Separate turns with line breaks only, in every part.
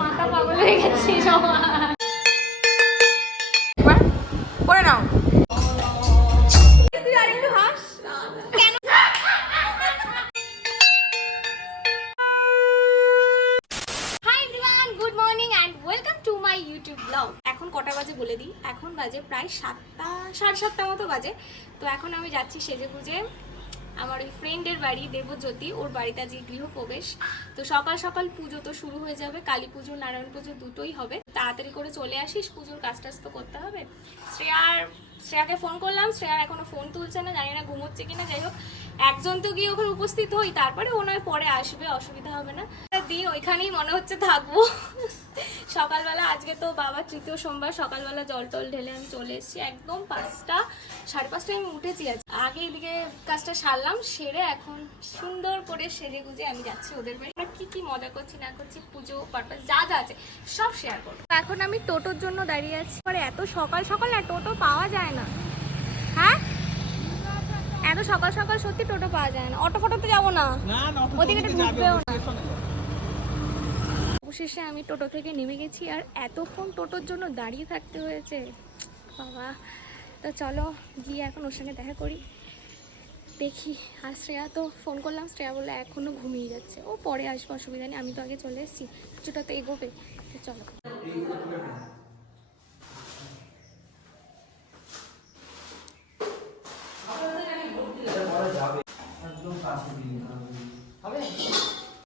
মাথা পাগল হয়ে গেছে সবার
নাও।
এখন কটা বাজে বলে দিই? এখন বাজে প্রায় সাতটা সাড়ে সাতটা মতো বাজে। তো এখন আমি যাচ্ছি সেজে গুজে আমার ওই ফ্রেন্ডের বাড়ি, দেবজ্যোতি, ওর বাড়িতে আজকে গৃহপ্রবেশ। তো সকাল সকাল পুজো তো শুরু হয়ে যাবে, কালী পুজো, নারায়ণ পুজো দুটোই হবে। তাড়াতাড়ি করে চলে আসিস, পুজোর কাজ টাজ তো করতে হবে। শ্রেয়ার, শ্রেয়াকে ফোন করলাম শ্রেয়ার এখনও ফোন তুলছে না, জানি না ঘুমোচ্ছে কিনা, যাই হোক। একজন তো গিয়ে ওখানে উপস্থিত হই, তারপরে ওনার পরে আসবে, অসুবিধা হবে না। দিন ওইখানেই মনে হচ্ছে থাকব। সকালবেলা আজকে তো বাবা তৃতীয় সোমবার সকালবেলা জল টল ঢেলে আমি চলে এসেছি একদম পাঁচটা সাড়ে পাঁচটায় আমি উঠেছি আজ। আগে এদিকে কাজটা সারলাম সেরে এখন সুন্দর করে সেরে গুজে আমি যাচ্ছি ওদের বাড়ি। আমরা কি কি মজা করছি না করছি পুজো পারপাস যা যা আছে সব শেয়ার করব। এখন আমি টোটোর জন্য দাঁড়িয়ে আছি। পরে এত সকাল সকাল না টোটো পাওয়া যায় না। হ্যাঁ? এত সকাল সকাল সত্যি টোটো পাওয়া যায় না। অটো ফটোতে যাব না। ওদিকে ঢুকবেও না। অবশেষে আমি টোটো থেকে নেমে গেছি আর এতক্ষণ টোটোর জন্য দাঁড়িয়ে থাকতে হয়েছে। বাবা, তো চলো গিয়ে এখন ওর সঙ্গে দেখা করি। দেখি, আর শ্রেয়া তো ফোন করলাম, শ্রেয়া বলল এখনও ঘুমিয়ে যাচ্ছে। ও পরে আসব, অসুবিধা নেই, আমি তো আগে চলে এসেছি। কিছুটা তো এগোবে, তো চলো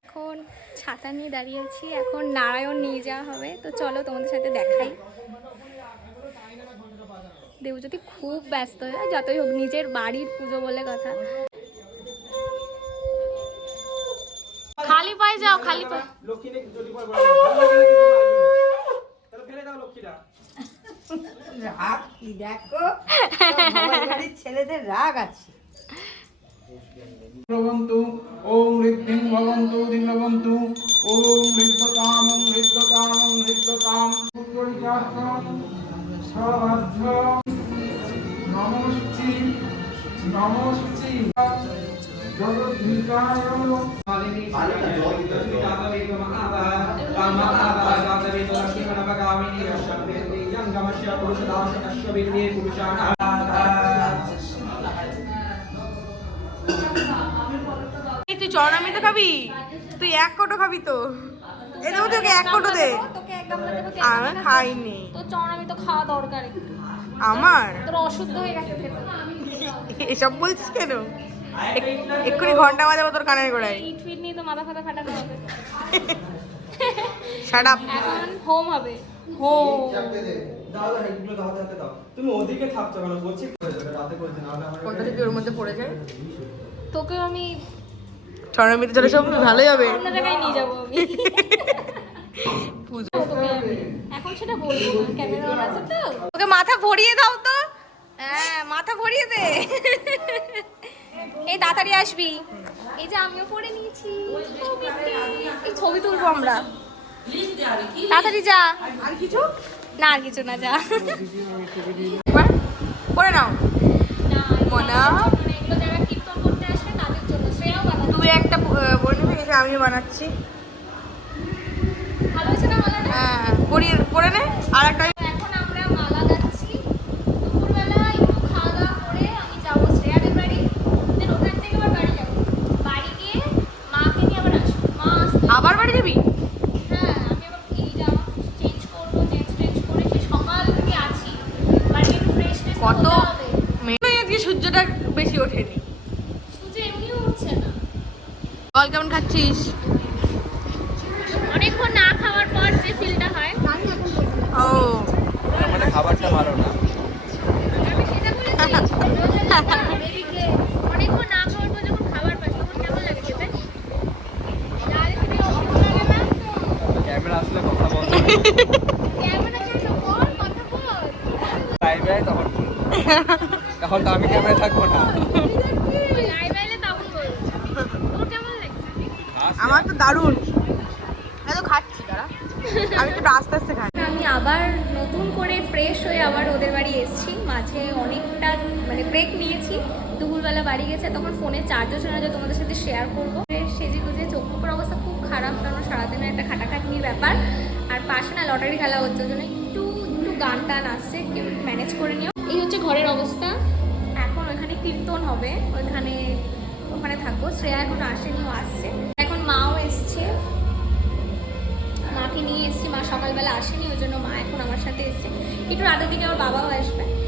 এখন ছাতা নিয়ে দাঁড়িয়ে আছি এখন নারায়ণ নিয়ে যাওয়া হবে। তো চলো তোমাদের সাথে দেখাই। দেবজ্যোতি খুব ব্যস্ত হয় যতই হোক নিজের বাড়ির পুজো বলে কথা। খালি পায়ে যাও খালি পায়ে।
রাগ কি দেখো? ছেলেদের রাগ আছে।
ভবন্তু ওম ঋদ্ধিং ভবন্তু দিনবন্তু ওম ঋদ্ধতাম পুত্রিকাসন সবাধ্য নমস্তি নমস্তি জগদ্ধিকায়
এই চরণামিতে খাবি? তুই এক কোটো খাবি তো। এ দেবো তোকে এক কোটো দে।
তোকে এক গামলা দেবো
আমি খাইনি।
তোর চড়ামি তো খাওয়া দরকার একটু।
আমার?
তোর অশুদ্ধ হয়ে গেছে খেতে।
এসব বলছিস কেন? এক- এক্ষুনি ঘণ্টা বাজাবো তোর কানের গোড়ায়।
ইট ফিট নিয়ে তো মাথা ফাতা ফাটাতে হবে।
শাট আপ
এখন হোম হবে। হোম
তুমি ওদিকে থাকছো কেন বলছি রাতে করেছে না
যদি ওর মধ্যে পড়ে যায়
তোকেও আমি
চরণামিতে চলে সব ভালোই হবে।
নিয়ে যাব আমি।
পুজো।
তোকে আমি। এখন সেটা বলব ক্যামেরা আছে তো।
ওকে মাথা ভরিয়ে দাও তো। হ্যাঁ মাথা ভরিয়ে দে।
এই তাড়াতাড়ি আসবি। এই যে আমিও পরে নিয়েছি। এই ছবি তুলবো আমরা। তাড়াতাড়ি যা।
আর কিছু?
না আর কিছু না যা।
করে নাও।
না
মোনা।
এগুলো যারা কীর্তন করতে আসবে তাদের জন্য
তুই একটা বলবি এসে আমিও বানাচ্ছি। হ্যাঁ পরিয়ে পরে নে আর একটা
করে আবার বাড়ি যাব। করে
কত আজকে সূর্যটা বেশি ওঠেনি
সূর্য এমনিও উঠছে না
বল কেমন খাচ্ছিস?
অনেকক্ষণ না খাওয়ার পর যে ফিলটা হয়।
ও।
মানে খাবারটা ভালো না।
অনেকক্ষণ না খাওয়ার পর যখন খাবার তখন কেমন লাগে খেতে?
ক্যামেরা আসলে কথা বলতে
ক্যামেরা কেন? বল কথা বল।
লাইভে তখন তো আমি ক্যামেরা থাকব না
লাইভ আইলে তখন বল তোর কেমন লাগছে
আমার তো দারুণ। খাচ্ছি তারা। আমি আস্তে আস্তে খাই।
আমি আবার নতুন করে ফ্রেশ হয়ে আবার ওদের বাড়ি এসেছি। মাঝে অনেকটা মানে ব্রেক নিয়েছি। দুপুরবেলা বাড়ি গেছে, তখন ফোনে চার্জও ছিল না যে তোমাদের সাথে শেয়ার করব। সেজে গুজে চোখ মুখের অবস্থা খুব খারাপ, কারণ সারাদিনের একটা খাটাখাটনির ব্যাপার। আর পাশে না লটারি খেলা হচ্ছে জন্য একটু একটু গান টান আসছে, কেউ ম্যানেজ করে নিও। এই হচ্ছে ঘরের অবস্থা। এখন ওইখানে কীর্তন হবে, ওইখানে ওখানে থাকব। শ্রেয়া এখন আসেনিও আসছে। এখন মাও এসছে। মাকে নিয়ে এসছি। মা সকালবেলা আসেনি, ওই জন্য মা এখন আমার সাথে এসছে। একটু রাতের দিকে আমার বাবাও আসবে।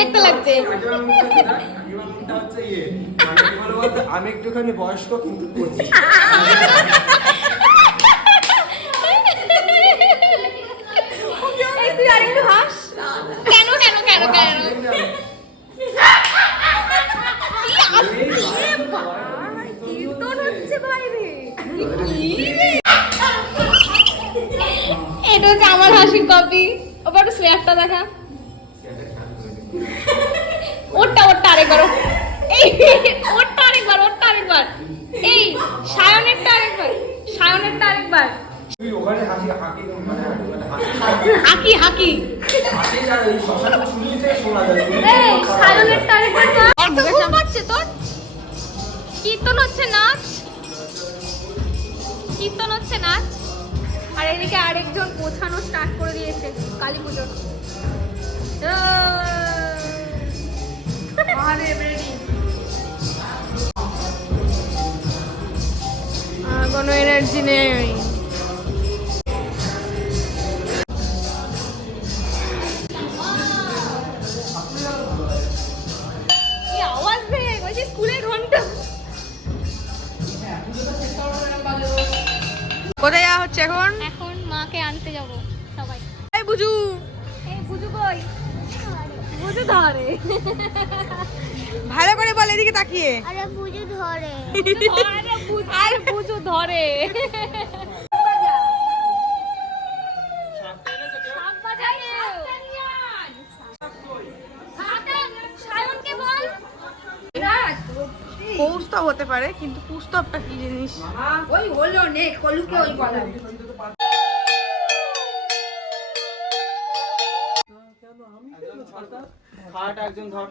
দেখতে লাগছে।
আমি একটুখানি বয়স্ক কিন্তু
কেন কেন কেন কেন? এটা হচ্ছে আমার হাসির কপি ওপর একটু স্ল্যাপটা দেখা। ওরটা ওরটা আরেকবার এই ওরটা আরেকবার ওরটা আরেকবার। এই সায়নেরটা আরেকবার সায়নেরটা আরেকবার।
হাঁকি মানে
হাকি তোর? কীর্তন হচ্ছে নাচ? কীর্তন হচ্ছে নাচ? আর এদিকে আরেকজন গোছানো স্টার্ট করে দিয়েছে কালী পুজোর।
কোনো এনার্জি নেই কোথায় যাওয়া হচ্ছে এখন?
এখন মাকে আনতে যাব সবাই।
বুঝু।
বুঝু কই? বুঝু ধরে।
ভালো করে বল এদিকে তাকিয়ে।
আরে বুঝু ধরে।
আরে বল
কৌস্তব হতে পারে কিন্তু পুস্তবটা কি জিনিস?
খাট একজন ধর।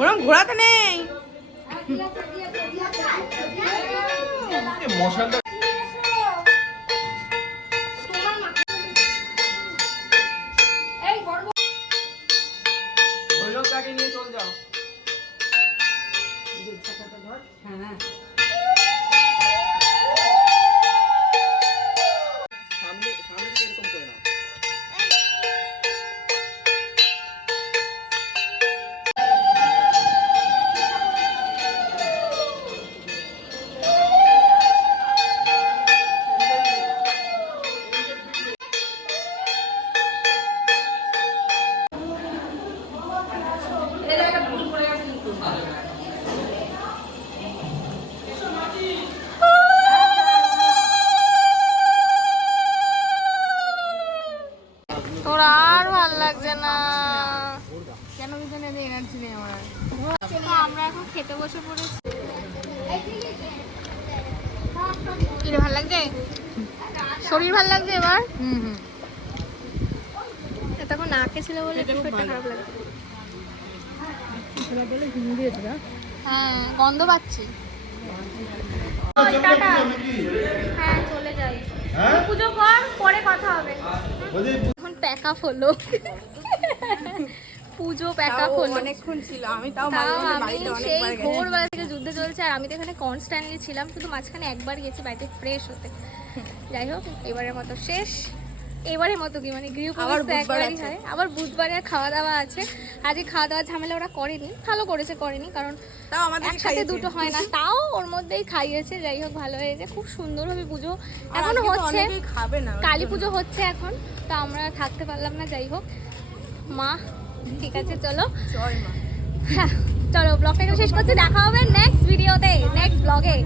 ওরম ঘোরাতে নেই।
মশানটা ওই নিয়ে চল যাও। সামনে
লাগছে না। কেন কি জানি এনার্জি নেই আমার।
আমরা এখন খেতে বসে পড়েছি।
কি ভালো লাগছে? শরীর ভালো লাগছে এবার? হুম হুম।
তখন নাকে ছিল বলে একটু খারাপ লাগছে। হ্যাঁ গন্ধ পাচ্ছি। হ্যাঁ চলে যাই। পুজো কর পরে কথা হবে। প্যাক আপ হলো। পুজো প্যাক আপ হলো।
অনেকক্ষণ ছিল। আমি তাও মানে
আমি সেই ভোরবেলা থেকে যুদ্ধ চলছে আর আমি তো এখানে কনস্ট্যান্টলি ছিলাম শুধু মাঝখানে একবার গেছি বাড়িতে ফ্রেশ হতে। যাই হোক এবারের মতো শেষ। এবারের মতো কি? মানে গৃহ
আবার
প্রবেশ তো
বুধবার
একবারই হয়। আবার বুধবারে খাওয়া দাওয়া আছে। আজকে খাওয়া দাওয়া ঝামেলা ওরা করেনি। ভালো করেছে করেনি। কারণ
তাও আমাদের
একসাথে দুটো হয় না। তাও ওর মধ্যেই খাইয়েছে। যাই হোক ভালো হয়েছে। খুব সুন্দরভাবে পুজো
এখন
হচ্ছে।
খাবে না
কালী পুজো হচ্ছে এখন। তো আমরা থাকতে পারলাম না। যাই হোক। মা ঠিক আছে চলো। হ্যাঁ, চলো ব্লগটা শেষ করছি। দেখা হবে নেক্সট ভিডিওতে নেক্সট ব্লগে